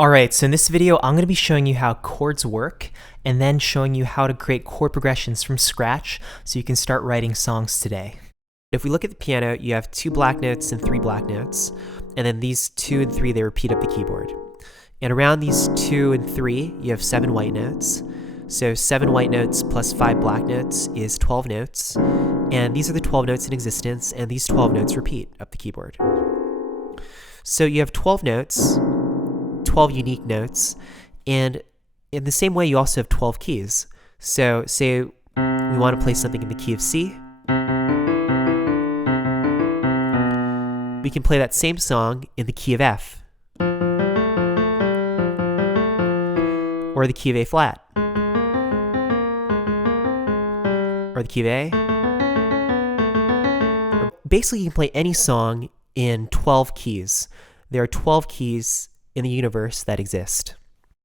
Alright, so in this video, I'm going to be showing you how chords work and then showing you how to create chord progressions from scratch so you can start writing songs today. If we look at the piano, you have 2 black notes and 3 black notes, and then these 2 and 3, they repeat up the keyboard. And around these 2 and 3, you have 7 white notes. So 7 white notes plus 5 black notes is 12 notes, and these are the 12 notes in existence, and these 12 notes repeat up the keyboard. So you have 12 notes, 12 unique notes, and in the same way you also have 12 keys. So say we want to play something in the key of C, we can play that same song in the key of F, or the key of A flat, or the key of A. Or basically you can play any song in 12 keys. There are 12 keys in the universe that exist.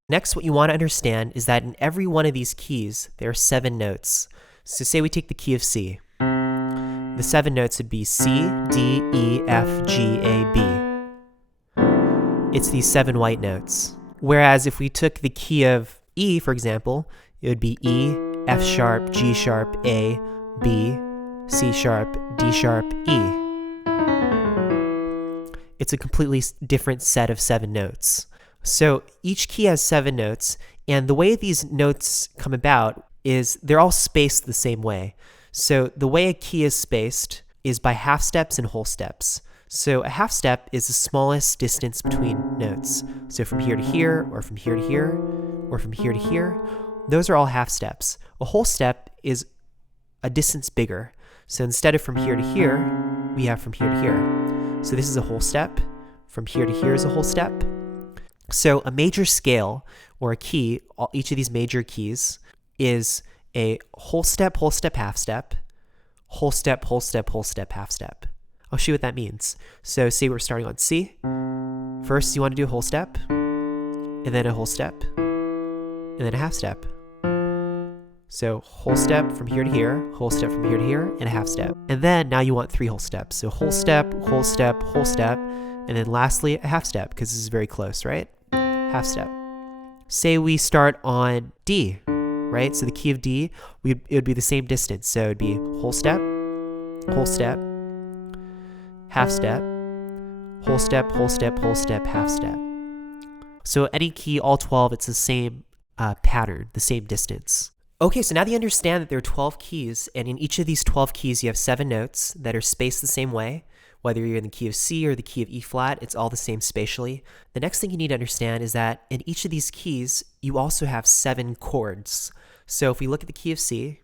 Next, what you want to understand is that in every one of these keys, there are 7 notes. So say we take the key of C. The 7 notes would be C, D, E, F, G, A, B. It's these 7 white notes. Whereas if we took the key of E, for example, it would be E, F sharp, G sharp, A, B, C sharp, D sharp, E. It's a completely different set of 7 notes. So each key has 7 notes, and the way these notes come about is they're all spaced the same way. So the way a key is spaced is by half steps and whole steps. So a half step is the smallest distance between notes. So from here to here, or from here to here, or from here to here, those are all half steps. A whole step is a distance bigger. So instead of from here to here, we have from here to here. So this is a whole step. From here to here is a whole step. So a major scale, or a key, each of these major keys, is a whole step, half step, whole step, half step. I'll show you what that means. So say we're starting on C. First you want to do a whole step, and then a whole step, and then a half step. So whole step from here to here, whole step from here to here, and a half step. And then now you want 3 whole steps. So whole step, and then lastly a half step, because this is very close, right? Half step. Say we start on D, right? So the key of D, it would be the same distance. So it would be whole step, half step, whole step, half step. So any key, all 12, it's the same pattern, the same distance. Okay, so now that you understand that there are 12 keys, and in each of these 12 keys you have 7 notes that are spaced the same way, whether you're in the key of C or the key of E flat, it's all the same spatially. The next thing you need to understand is that in each of these keys, you also have 7 chords. So if we look at the key of C,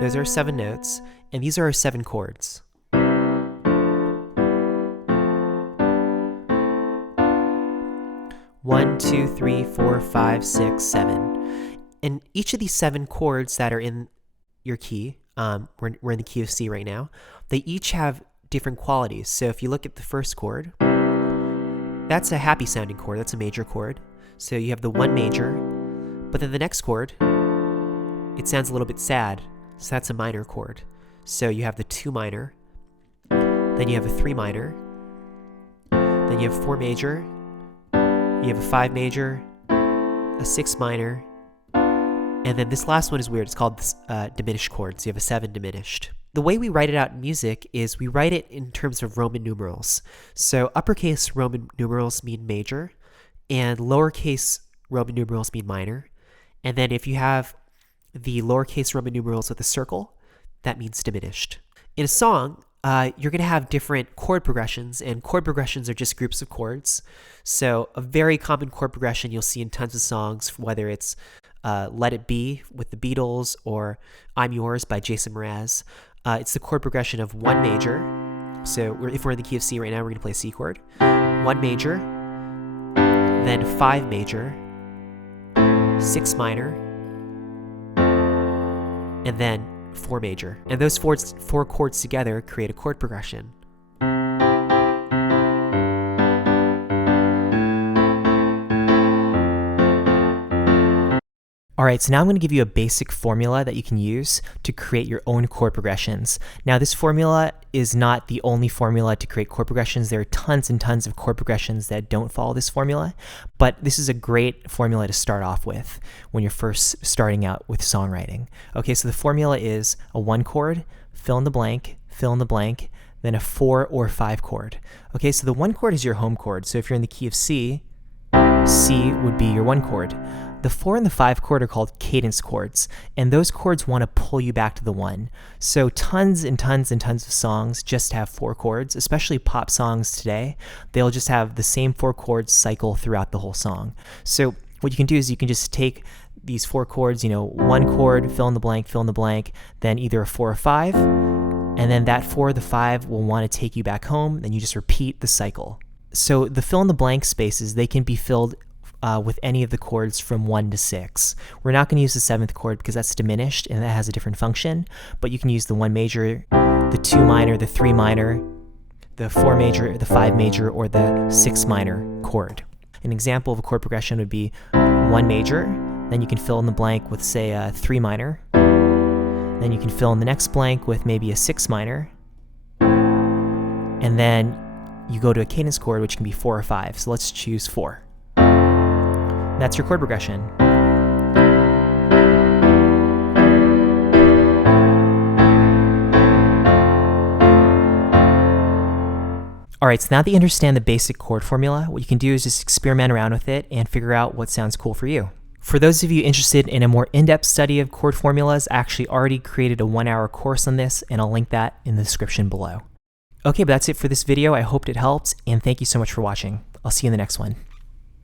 those are 7 notes, and these are our 7 chords. One, 2, 3, 4, 5, 6, 7. And each of these 7 chords that are in your key, we're in the key of C right now, they each have different qualities. So if you look at the first chord, that's a happy sounding chord, that's a major chord. So you have the 1 major, but then the next chord, it sounds a little bit sad, so that's a minor chord. So you have the 2 minor, then you have a 3 minor, then you have 4 major, you have a 5 major, a 6 minor, and then this last one is weird. It's called diminished chords. You have a 7 diminished. The way we write it out in music is we write it in terms of Roman numerals. So uppercase Roman numerals mean major, and lowercase Roman numerals mean minor. And then if you have the lowercase Roman numerals with a circle, that means diminished. In a song, you're going to have different chord progressions, and chord progressions are just groups of chords. So a very common chord progression you'll see in tons of songs, whether it's Let It Be with the Beatles or I'm Yours by Jason Mraz. It's the chord progression of 1 major. So if we're in the key of C right now, we're going to play a C chord. 1 major, then 5 major, 6 minor, and then 4 major. And those 4 chords together create a chord progression. All right, so now I'm going to give you a basic formula that you can use to create your own chord progressions. Now, this formula is not the only formula to create chord progressions. There are tons and tons of chord progressions that don't follow this formula, but this is a great formula to start off with when you're first starting out with songwriting. Okay, so the formula is a 1 chord, fill in the blank, then a 4 or 5 chord. Okay, so the 1 chord is your home chord. So if you're in the key of C, C would be your 1 chord. The 4 and the 5 chord are called cadence chords, and those chords want to pull you back to the 1. So tons and tons and tons of songs just have 4 chords, especially pop songs today. They'll just have the same 4 chords cycle throughout the whole song. So what you can do is you can just take these 4 chords, 1 chord, fill in the blank, then either a 4 or 5, and then that 4 or the 5 will want to take you back home, then you just repeat the cycle. So the fill in the blank spaces, they can be filled with any of the chords from 1 to 6. We're not going to use the 7th chord because that's diminished and that has a different function, but you can use the 1 major, the 2 minor, the 3 minor, the 4 major, the 5 major, or the 6 minor chord. An example of a chord progression would be 1 major, then you can fill in the blank with, say, a 3 minor, then you can fill in the next blank with maybe a 6 minor, and then you go to a cadence chord, which can be 4 or 5. So let's choose 4. That's your chord progression. All right, so now that you understand the basic chord formula, what you can do is just experiment around with it and figure out what sounds cool for you. For those of you interested in a more in-depth study of chord formulas, I actually already created a 1-hour course on this, and I'll link that in the description below. Okay, but that's it for this video. I hoped it helped, and thank you so much for watching. I'll see you in the next one.